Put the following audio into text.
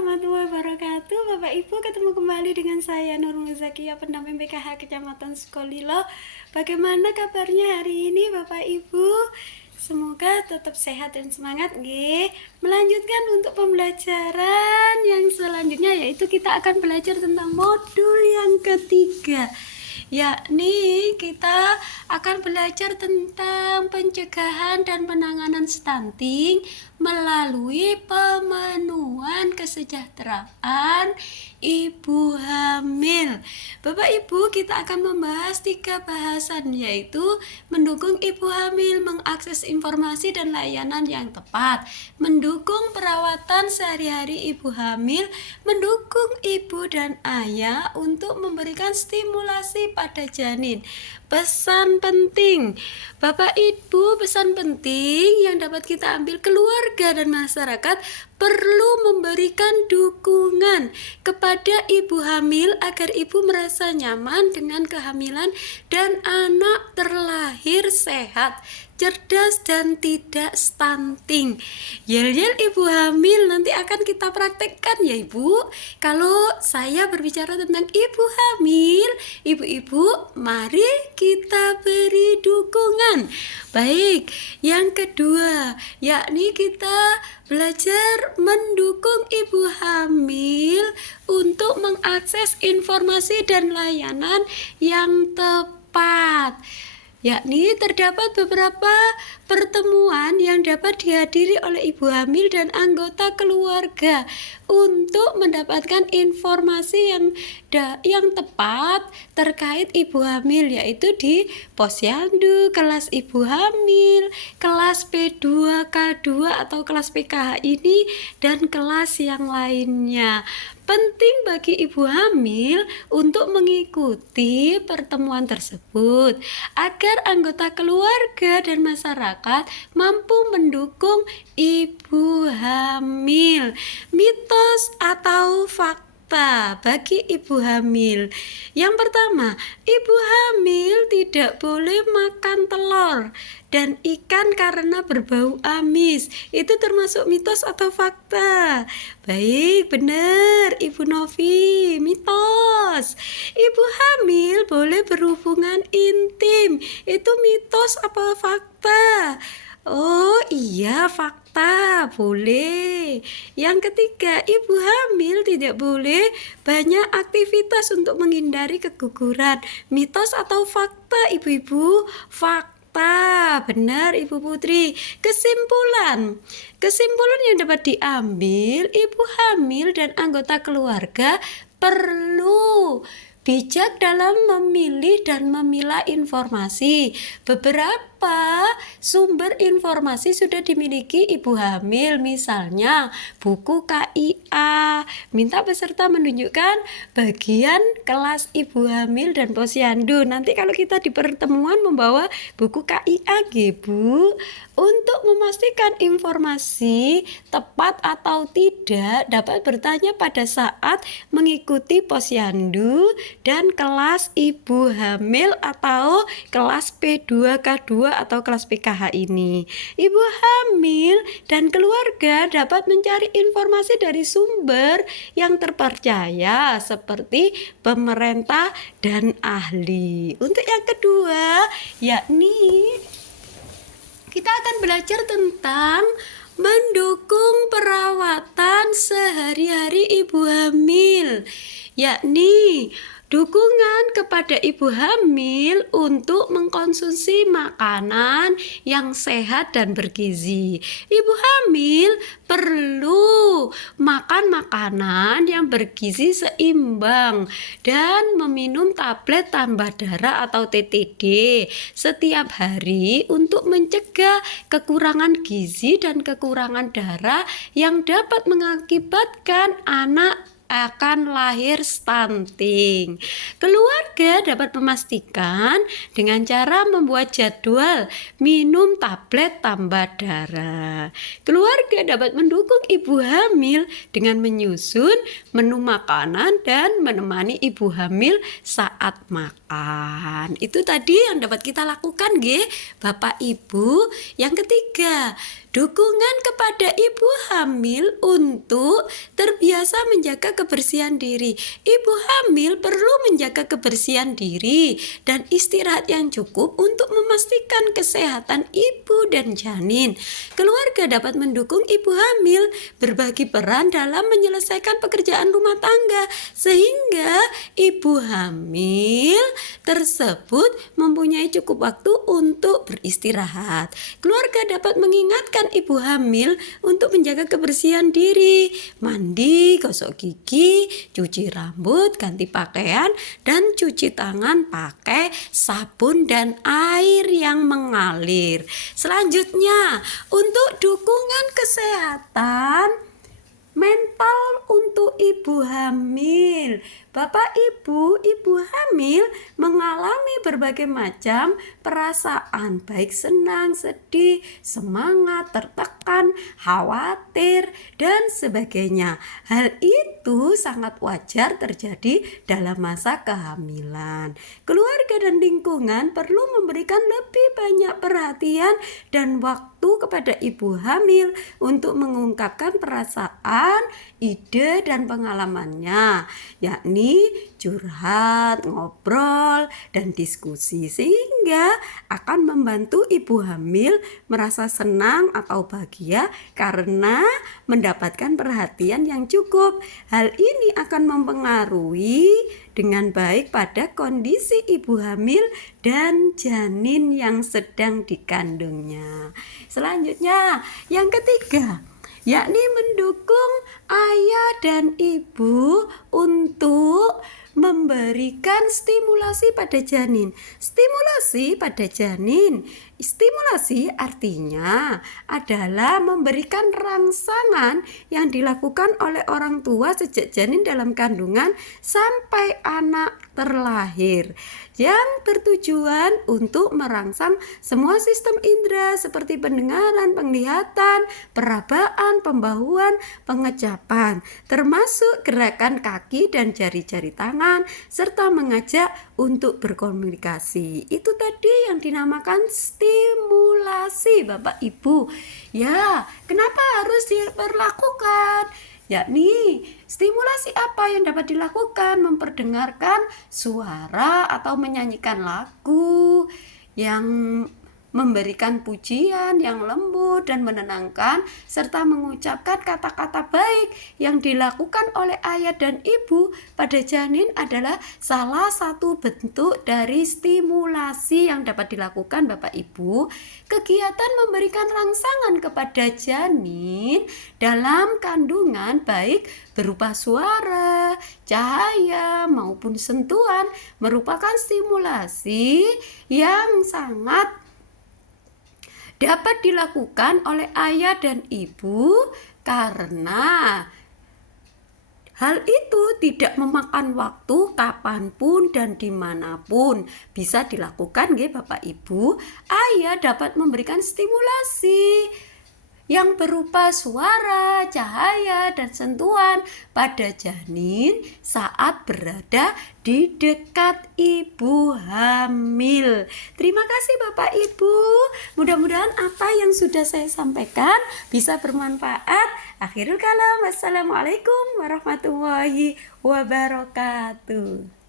warahmatullahi wabarakatuh. Bapak Ibu, ketemu kembali dengan saya Nurul Zakia, pendamping PKH Kecamatan Sukolilo. Bagaimana kabarnya hari ini Bapak Ibu? Semoga tetap sehat dan semangat nggih. Melanjutkan untuk pembelajaran yang selanjutnya, yaitu kita akan belajar tentang modul yang ketiga, yakni kita akan belajar tentang pencegahan dan penanganan stunting melalui pemenuhan kesejahteraan ibu hamil. Bapak Ibu, kita akan membahas 3 bahasan, yaitu mendukung ibu hamil mengakses informasi dan layanan yang tepat, mendukung perawatan sehari-hari ibu hamil, mendukung ibu dan ayah untuk memberikan stimulasi pada janin. Pesan penting, Bapak Ibu, pesan penting yang dapat kita ambil, keluarga dan masyarakat perlu memberikan dukungan kepada ibu hamil agar ibu merasa nyaman dengan kehamilan dan anak terlahir sehat, cerdas dan tidak stunting. Yel-yel ibu hamil nanti akan kita praktekkan ya Ibu. Kalau saya berbicara tentang ibu hamil, ibu-ibu mari kita beri dukungan. Baik, yang kedua yakni kita belajar mendukung ibu hamil untuk mengakses informasi dan layanan yang tepat. Yakni terdapat beberapa pertemuan yang dapat dihadiri oleh ibu hamil dan anggota keluarga untuk mendapatkan informasi yang tepat terkait ibu hamil, yaitu di Posyandu, kelas ibu hamil, kelas P2K2 atau kelas PKH ini, dan kelas yang lainnya. Penting bagi ibu hamil untuk mengikuti pertemuan tersebut agar anggota keluarga dan masyarakat mampu mendukung ibu hamil. Mitos atau fakta bagi ibu hamil. Yang pertama, ibu hamil tidak boleh makan telur dan ikan karena berbau amis. Itu termasuk mitos atau fakta? Baik, benar Ibu Novi, mitos. Ibu hamil boleh berhubungan intim. Itu mitos apa fakta? Oh iya, fakta, boleh. Yang ketiga, ibu hamil tidak boleh banyak aktivitas untuk menghindari keguguran. Mitos atau fakta ibu-ibu? Fakta, benar Ibu Putri. Kesimpulan yang dapat diambil, ibu hamil dan anggota keluarga perlu bijak dalam memilih dan memilah informasi. Beberapa sumber informasi sudah dimiliki ibu hamil, misalnya buku KIA. Minta peserta menunjukkan bagian kelas ibu hamil dan posyandu. Nanti kalau kita di pertemuan membawa buku KIA, Bu. Untuk memastikan informasi tepat atau tidak, dapat bertanya pada saat mengikuti posyandu dan kelas ibu hamil atau kelas P2K2 atau kelas PKH ini. Ibu hamil dan keluarga dapat mencari informasi dari sumber yang terpercaya seperti pemerintah dan ahli. Untuk yang kedua, yakni kita akan belajar tentang mendukung perawatan sehari-hari ibu hamil, yakni dukungan kepada ibu hamil untuk mengkonsumsi makanan yang sehat dan bergizi. Ibu hamil perlu makan makanan yang bergizi seimbang dan meminum tablet tambah darah atau TTD setiap hari untuk mencegah kekurangan gizi dan kekurangan darah yang dapat mengakibatkan anak akan lahir stunting. Keluarga dapat memastikan dengan cara membuat jadwal minum tablet tambah darah. Keluarga dapat mendukung ibu hamil dengan menyusun menu makanan dan menemani ibu hamil saat makan. perasaan. Itu tadi yang dapat kita lakukan nggih, Bapak Ibu. Yang ketiga, dukungan kepada ibu hamil untuk terbiasa menjaga kebersihan diri. Ibu hamil perlu menjaga kebersihan diri dan istirahat yang cukup untuk memastikan kesehatan ibu dan janin. Keluarga dapat mendukung ibu hamil berbagi peran dalam menyelesaikan pekerjaan rumah tangga sehingga ibu hamil tersebut mempunyai cukup waktu untuk beristirahat. Keluarga dapat mengingatkan ibu hamil untuk menjaga kebersihan diri, mandi, gosok gigi, cuci rambut, ganti pakaian, dan cuci tangan pakai sabun dan air yang mengalir. Selanjutnya, untuk dukungan kesehatan mental untuk ibu hamil. Bapak Ibu, ibu hamil mengalami berbagai macam perasaan, baik senang, sedih, semangat, tertekan, khawatir, dan sebagainya. Hal itu sangat wajar terjadi dalam masa kehamilan. Keluarga dan lingkungan perlu memberikan lebih banyak perhatian dan waktu kepada ibu hamil untuk mengungkapkan perasaan, ide, dan pengalamannya, yakni curhat, ngobrol, dan diskusi, sehingga akan membantu ibu hamil merasa senang atau bahagia karena mendapatkan perhatian yang cukup. Hal ini akan mempengaruhi dengan baik pada kondisi ibu hamil dan janin yang sedang dikandungnya. Selanjutnya, yang ketiga, yakni mendukung ayah dan ibu untuk memberikan stimulasi pada janin. Stimulasi pada janin. Stimulasi artinya adalah memberikan rangsangan yang dilakukan oleh orang tua sejak janin dalam kandungan sampai anak terlahir, yang bertujuan untuk merangsang semua sistem indera seperti pendengaran, penglihatan, perabaan, pembahuan, pengecapan, termasuk gerakan kaki dan jari-jari tangan, serta mengajak untuk berkomunikasi. Itu tadi yang dinamakan stimulasi, Bapak Ibu. Ya, kenapa harus diberlakukan? Yakni stimulasi apa yang dapat dilakukan? Memperdengarkan suara atau menyanyikan lagu yang memberikan pujian yang lembut dan menenangkan, serta mengucapkan kata-kata baik yang dilakukan oleh ayah dan ibu pada janin adalah salah satu bentuk dari stimulasi yang dapat dilakukan, Bapak Ibu. Kegiatan memberikan rangsangan kepada janin dalam kandungan baik berupa suara, cahaya, maupun sentuhan merupakan stimulasi yang sangat dapat dilakukan oleh ayah dan ibu karena hal itu tidak memakan waktu, kapanpun dan dimanapun bisa dilakukan nggih Bapak Ibu. Ayah dapat memberikan stimulasi yang berupa suara, cahaya, dan sentuhan pada janin saat berada di dekat ibu hamil. Terima kasih Bapak Ibu. Mudah-mudahan apa yang sudah saya sampaikan bisa bermanfaat. Akhirul kalam, wassalamualaikum warahmatullahi wabarakatuh.